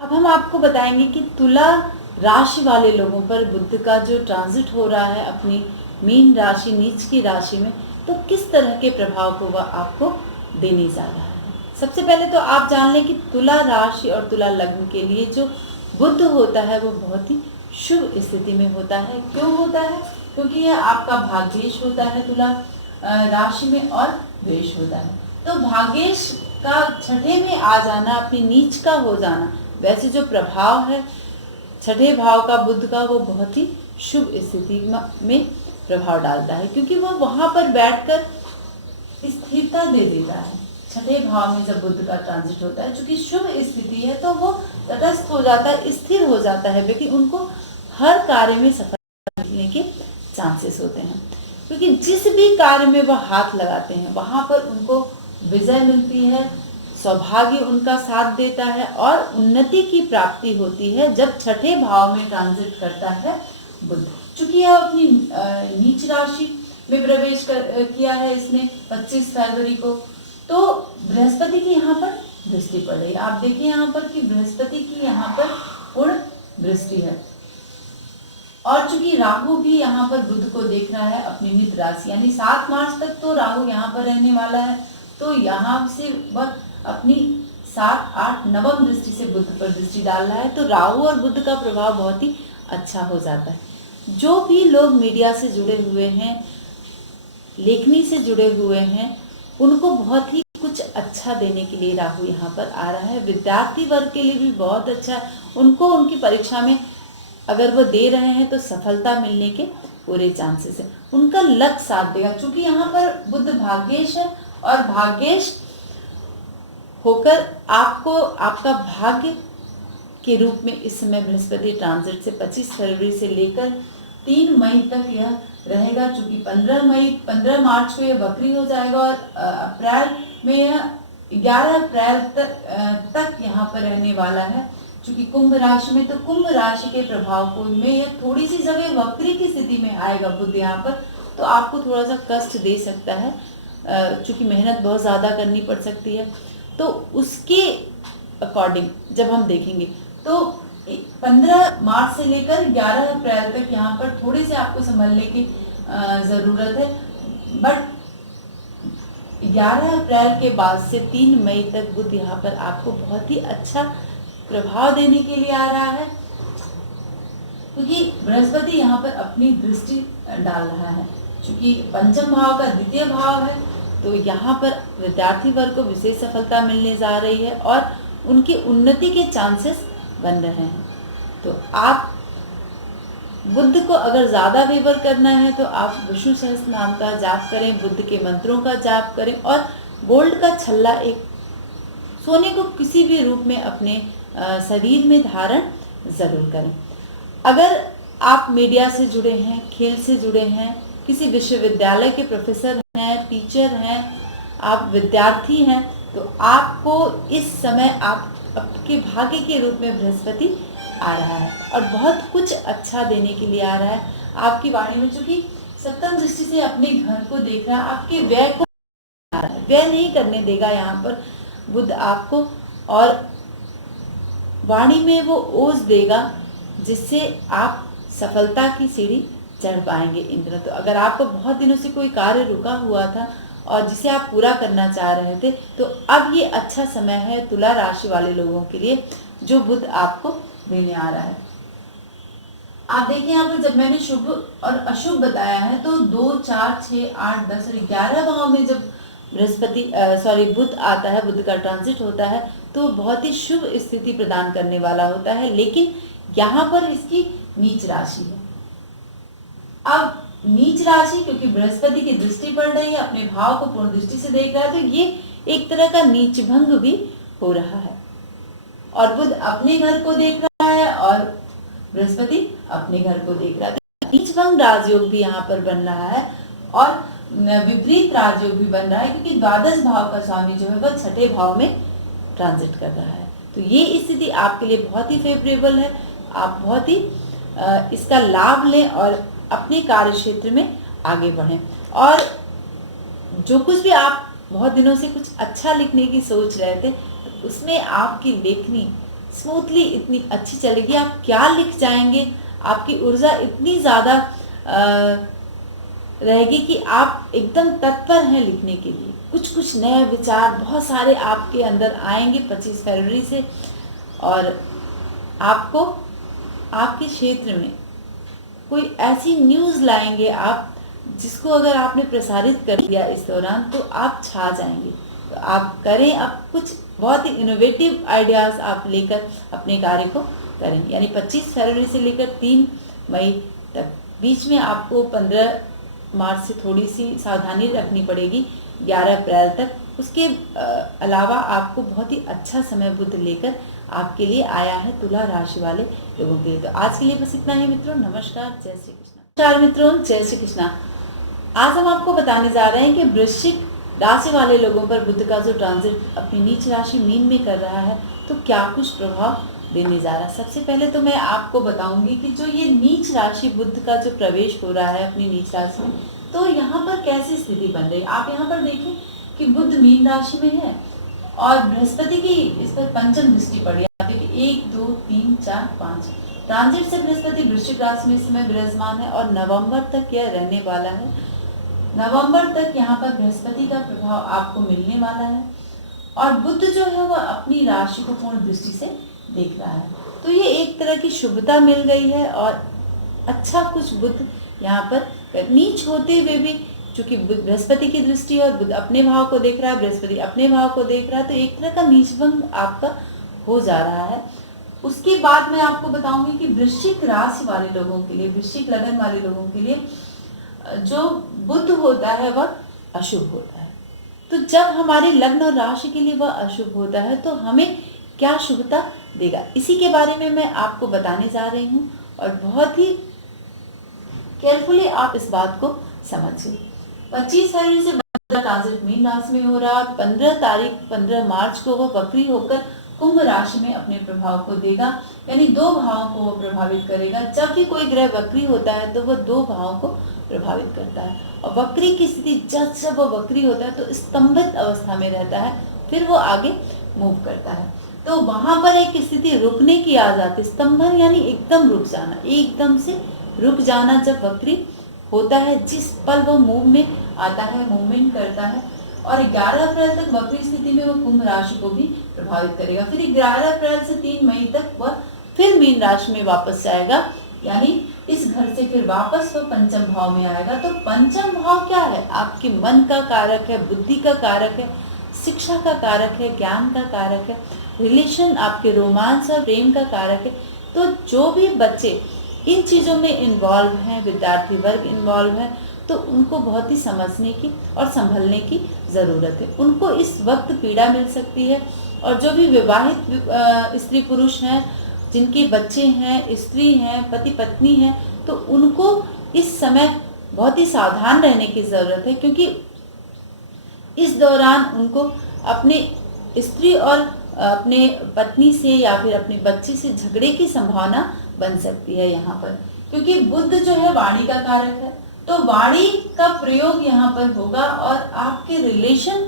अब हम आपको बताएंगे कि तुला राशि वाले लोगों पर बुध का जो ट्रांजिट हो रहा है अपनी मीन राशि नीच की राशि में, तो किस तरह के प्रभाव को वह आपको देने जा रहा है। सबसे पहले तो आप जान लें कि तुला राशि और तुला लग्न के लिए जो बुध होता है वो बहुत ही शुभ स्थिति में होता है। क्यों होता है? क्योंकि यह आपका भाग्येश होता है तुला राशि में, और द्वेष होता है। तो भाग्येश का छठे में आ जाना, अपनी नीच का हो जाना, वैसे जो प्रभाव है छठे भाव का बुध का, वो बहुत ही शुभ स्थिति में प्रभाव डालता है, क्योंकि वो वहां पर बैठकर स्थिरता दे देता है। छठे भाव में जब बुध का ट्रांजिट होता है, चूंकि शुभ स्थिति है, तो वो तटस्थ हो जाता है, स्थिर हो जाता है, लेकिन उनको हर कार्य में सफलता मिलने के चांसेस होते हैं, क्योंकि जिस भी कार्य में वह हाथ लगाते हैं वहां पर उनको विजय मिलती है, सौभाग्य उनका साथ देता है और उन्नति की प्राप्ति होती है जब छठे भाव में ट्रांजिट करता है बुध। चूंकि यह अपनी नीच राशि में प्रवेश किया है इसने 25 फरवरी को, तो बृहस्पति की यहाँ पर दृष्टि पड़ रही है। आप देखिए यहाँ पर कि बृहस्पति की यहाँ पर पूर्ण दृष्टि है, और चूंकि राहु भी यहाँ पर बुध को देख रहा है अपनी मित्र राशि, यानी 7 मार्च तक तो राहु यहाँ पर रहने वाला है, तो यहाँ से वह अपनी 7, 8 नवम दृष्टि से बुध पर दृष्टि डाल रहा है। तो राहु और बुध का प्रभाव बहुत ही अच्छा हो जाता है। जो भी लोग मीडिया से जुड़े हुए हैं, लेखनी से जुड़े हुए हैं, उनको बहुत ही कुछ अच्छा देने के लिए राहु यहाँ पर आ रहा है। विद्यार्थी वर्ग के लिए भी बहुत अच्छा, उनको उनकी परीक्षा में अगर वो दे रहे हैं तो सफलता मिलने के पूरे चांसेस है, उनका लक साथ देगा। चूंकि यहाँ पर बुध भाग्येश है, और भाग्येश होकर आपको आपका भाग्य के रूप में इस समय बृहस्पति ट्रांजिट से 25 फरवरी से लेकर 3 मई तक यह रहेगा। चूंकि 15 मार्च को यह वक्री हो जाएगा, और अप्रैल में यह 11 अप्रैल तक यहाँ पर रहने वाला है। चूंकि कुंभ राशि में, तो कुंभ राशि के प्रभाव को में यह थोड़ी सी जगह वक्री की स्थिति में आएगा बुध यहाँ पर, तो आपको थोड़ा सा कष्ट दे सकता है, चूंकि मेहनत बहुत ज़्यादा करनी पड़ सकती है। तो उसके अकॉर्डिंग जब हम देखेंगे तो 15 मार्च से लेकर 11 अप्रैल तक यहाँ पर थोड़े से आपको संभलने की ज़रूरत है, बट 11 अप्रैल के बाद से 3 मई तक बुध यहाँ पर आपको बहुत ही अच्छा प्रभाव देने के लिए आ रहा है, क्योंकि बृहस्पति यहाँ पर अपनी दृष्टि डाल रहा है। क्योंकि पंचम भाव का द्वितीय भाव है, तो यहाँ पर विद्यार्थी वर्ग को विशेष सफलता मिलने जा रही है और उनकी उन्नति के चांसेस बन रहे हैं। तो आप बुध को अगर ज़्यादा फेवर करना है तो आप विष्णु सहस्त्र नाम का जाप करें, बुध के मंत्रों का जाप करें, और गोल्ड का छल्ला, एक सोने को किसी भी रूप में अपने शरीर में धारण ज़रूर करें। अगर आप मीडिया से जुड़े हैं, खेल से जुड़े हैं, किसी विश्वविद्यालय के प्रोफेसर हैं, टीचर हैं, आप विद्यार्थी हैं, तो आपको इस समय आपके भाग्य के रूप में बृहस्पति आ रहा है और बहुत कुछ अच्छा देने के लिए आ रहा है। आपकी वाणी में चूंकि सप्तम दृष्टि से अपने घर को देख रहा है, आपके व्यय को आ रहा है, व्यय नहीं करने देगा यहाँ पर बुध आपको, और वाणी में वो ओज देगा जिससे आप सफलता की सीढ़ी चढ़ पाएंगे इन दिनों। तो अगर आपको बहुत दिनों से कोई कार्य रुका हुआ था और जिसे आप पूरा करना चाह रहे थे, तो अब ये अच्छा समय है तुला राशि वाले लोगों के लिए जो बुध आपको देने आ रहा है। आप देखिए यहाँ पर जब मैंने शुभ और अशुभ बताया है, तो 2, 4, 6, 8, 10 और 11 भाव में जब बुध आता है, बुध का ट्रांजिट होता है, तो बहुत ही शुभ स्थिति प्रदान करने वाला होता है। लेकिन यहाँ पर इसकी नीच राशि है। अब नीच राशि, क्योंकि बृहस्पति की दृष्टि पड़ रही है, अपने भाव को पूर्ण दृष्टि से देख रहा है, तो ये एक तरह का नीच भंग भी हो रहा है। और बुध अपने घर को देख रहा है और बृहस्पति अपने घर को देख रहा है, तो नीच भंग राजयोग भी यहाँ पर बन रहा है और विपरीत राजयोग भी बन रहा है, क्योंकि द्वादश भाव का स्वामी जो है वह छठे भाव में ट्रांजिट कर रहा है। तो ये स्थिति आपके लिए बहुत ही फेवरेबल है। आप बहुत ही इसका लाभ लें और अपने कार्य क्षेत्र में आगे बढ़ें, और जो कुछ भी आप बहुत दिनों से कुछ अच्छा लिखने की सोच रहे थे, उसमें आपकी लेखनी स्मूथली इतनी अच्छी चलेगी, आप क्या लिख जाएंगे, आपकी ऊर्जा इतनी ज़्यादा रहेगी कि आप एकदम तत्पर हैं लिखने के लिए। कुछ कुछ नए विचार बहुत सारे आपके अंदर आएंगे 25 फरवरी से, और आपको आपके क्षेत्र में कोई ऐसी न्यूज़ लाएंगे आप, जिसको अगर आपने प्रसारित कर दिया इस दौरान तो आप छा जाएंगे। तो आप करें, अब कुछ बहुत ही इनोवेटिव आइडियाज़ आप लेकर अपने कार्य को करें। यानी 25 फरवरी से लेकर 3 मई तक, बीच में आपको 15 मार्च से थोड़ी सी सावधानी रखनी पड़ेगी 11 अप्रैल तक। उसके अलावा आपको बहुत ही अच्छा समय बुध लेकर आपके लिए आया है तुला राशि वाले लोगों के लिए। तो आज के लिए बस इतना ही मित्रों। नमस्कार, जय श्री कृष्णा। नमस्कार मित्रों, जय श्री कृष्णा। आज हम आपको बताने जा रहे हैं कि वृश्चिक राशि वाले लोगों पर बुध का जो ट्रांजिट अपनी नीच राशि मीन में कर रहा है तो क्या कुछ प्रभाव देने जा रहा है। सबसे पहले तो मैं आपको बताऊंगी कि जो ये नीच राशि बुध का जो प्रवेश हो रहा है अपनी नीच राशि में, तो यहाँ पर कैसी स्थिति बन रही है। आप यहाँ पर देखें कि बुध मीन राशि में है और बृहस्पति की इस पर पंचम दृष्टि पड़ी है। आप देखिए 1 2 3 4 5 ट्रांजिट से बृहस्पति वृश्चिक राशि में इस समय विराजमान है और नवंबर तक यह रहने वाला है। नवंबर तक यहाँ पर बृहस्पति का प्रभाव आपको मिलने वाला है और बुध जो है वह अपनी राशि को पूर्ण दृष्टि से देख रहा है। तो ये एक तरह की शुभता मिल गई है और अच्छा कुछ बुध यहाँ पर नीच होते हुए भी, चूंकि बृहस्पति की दृष्टि और बुध अपने भाव को देख रहा है, बृहस्पति अपने भाव को देख रहा है, तो एक तरह का नीचभंग आपका हो जा रहा है। उसके बाद मैं आपको बताऊंगी कि वृश्चिक राशि वाले लोगों के लिए, वृश्चिक लगन वाले लोगों के लिए जो बुध होता है वह अशुभ होता है। तो जब हमारे लग्न और राशि के लिए वह अशुभ होता है तो हमें क्या शुभता देगा, इसी के बारे में मैं आपको बताने जा रही हूँ और बहुत ही केयरफुली आप इस बात को समझिए। 25 फरवरी से ट्रांजिट मीन राशि में हो रहा, 15 मार्च को वह वक्री होकर कुंभ राशि में अपने प्रभाव को देगा, यानी 2 भावों को वह प्रभावित करेगा। जब भी कोई ग्रह वक्री होता है तो वह 2 भावों को प्रभावित करता है और वक्री की स्थिति जब वह वक्री होता है तो स्तंभित अवस्था में रहता है, फिर वो आगे मूव करता है। तो वहां पर एक स्थिति रुकने की आ जाती है। स्तंभन यानी एकदम रुक जाना, एकदम से रुक जाना जब वक्री होता है। जिस पल वो मूव में आता है, मूवमेंट करता है और 11 अप्रैल तक वक्री स्थिति में वो कुंभ राशि को भी प्रभावित करेगा। फिर 11 अप्रैल से 3 मई तक वह फिर मीन राशि में वापस जाएगा, यानी इस घर से फिर वापस वो पंचम भाव में आएगा। तो पंचम भाव क्या है? आपके मन का कारक है, बुद्धि का कारक है, शिक्षा का कारक है, ज्ञान का कारक है, रिलेशन, आपके रोमांस और प्रेम का कारक है। तो जो भी बच्चे इन चीज़ों में इन्वॉल्व हैं, विद्यार्थी वर्ग इन्वॉल्व है, तो उनको बहुत ही समझने की और संभलने की ज़रूरत है। उनको इस वक्त पीड़ा मिल सकती है और जो भी विवाहित स्त्री पुरुष हैं, जिनके बच्चे हैं, स्त्री हैं, पति पत्नी हैं, तो उनको इस समय बहुत ही सावधान रहने की ज़रूरत है, क्योंकि इस दौरान उनको अपने स्त्री और अपने पत्नी से या फिर अपने बच्चे से झगड़े की संभावना बन सकती है यहाँ पर, क्योंकि बुध जो है वाणी का कारक है। तो वाणी का प्रयोग यहाँ पर होगा और आपके रिलेशन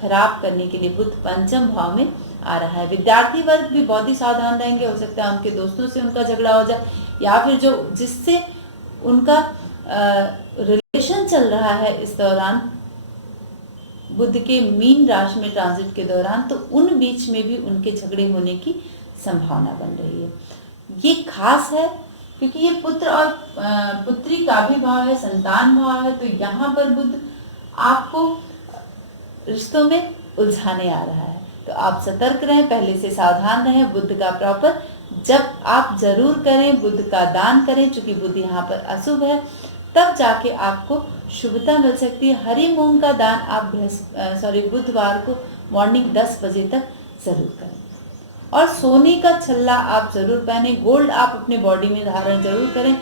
खराब करने के लिए बुध पंचम भाव में आ रहा है। विद्यार्थी वर्ग भी बहुत ही सावधान रहेंगे। हो सकता है उनके दोस्तों से उनका झगड़ा हो जाए या फिर जो जिससे उनका रिलेशन चल रहा है इस दौरान बुध के मीन राशि में ट्रांजिट के दौरान, तो उन बीच में भी उनके झगड़े होने की संभावना बन रही है। ये खास है क्योंकि ये पुत्र और पुत्री का भी भाव है, संतान भाव है। तो यहाँ पर बुध आपको रिश्तों में उलझाने आ रहा है, तो आप सतर्क रहें, पहले से सावधान रहें। बुध का प्रॉपर जब आप जरूर करें, बुध का दान करें, चूंकि बुध यहाँ पर अशुभ है, तब जाके आपको शुभता मिल सकती है। हरी मूंग का दान आप बुधवार को मॉर्निंग 10 बजे तक जरूर करें और सोने का छल्ला आप जरूर पहने। गोल्ड आप अपने बॉडी में धारण जरूर करें,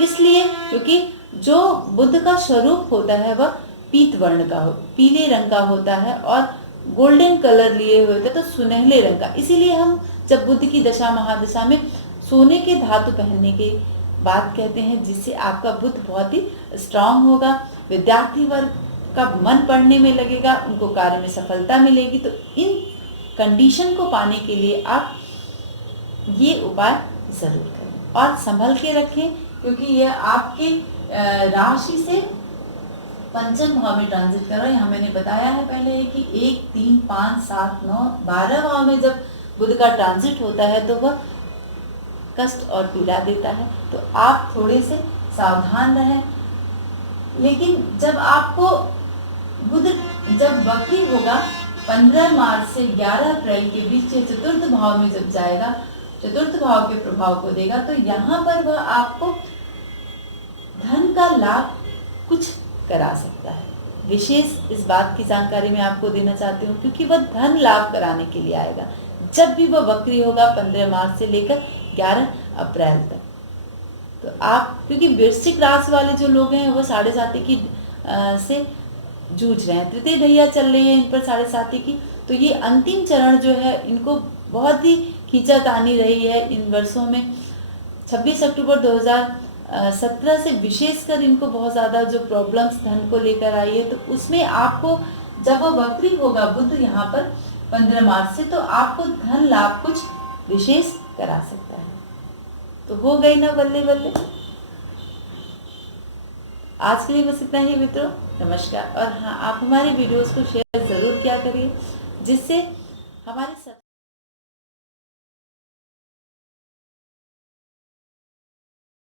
इसलिए क्योंकि जो बुध का स्वरूप होता है वह पीत वर्ण का पीले रंग का होता है और गोल्डन कलर लिए हुए होते तो सुनहले रंग का। इसीलिए हम जब बुध की दशा महादशा में सोने के धातु पहनने की बात कहते हैं, जिससे आपका बुध बहुत ही स्ट्रांग होगा। विद्यार्थी वर्ग का मन पढ़ने में लगेगा, उनको कार्य में सफलता मिलेगी। तो इन कंडीशन को पाने के लिए आप ये उपाय ज़रूर करें और संभल के रखें, क्योंकि यह आपके राशि से पंचम भाव में ट्रांजिट कर रहा है। यहाँ मैंने बताया है पहले कि 1, 3, 5, 7, 9, 12 भाव में जब बुध का ट्रांजिट होता है तो वह कष्ट और पीड़ा देता है, तो आप थोड़े से सावधान रहें। लेकिन जब आपको बुध जब वक्री होगा 15 मार्च से 11 अप्रैल के बीच ये चतुर्थ भाव में जब जाएगा, चतुर्थ भाव के प्रभाव को देगा, तो यहाँ पर वह आपको धन का लाभ कुछ करा सकता है। विशेष इस बात की जानकारी मैं आपको देना चाहती हूँ, क्योंकि वह धन लाभ कराने के लिए आएगा जब भी वह वक्री होगा 15 मार्च से लेकर 11 अप्रैल तक। तो आप, क्योंकि वृश्चिक राशि वाले जो लोग हैं वो 7.5 की से जूझ रहे हैं, तृतीय ढैया चल रही है इन पर 7.5 की, तो ये अंतिम चरण जो है इनको बहुत ही खींचातानी रही है इन वर्षों में। 26 अक्टूबर 2017 से विशेषकर इनको बहुत ज़्यादा जो प्रॉब्लम्स धन को लेकर आई है, तो उसमें आपको जब वो वक्री होगा बुध यहाँ पर 15 मार्च से, तो आपको धन लाभ कुछ विशेष करा सकता है। तो हो गई ना बल्ले बल्ले। आज के लिए बस इतना ही मित्रों, नमस्कार। और हाँ, आप हमारे वीडियोस को शेयर ज़रूर किया करिए, जिससे हमारे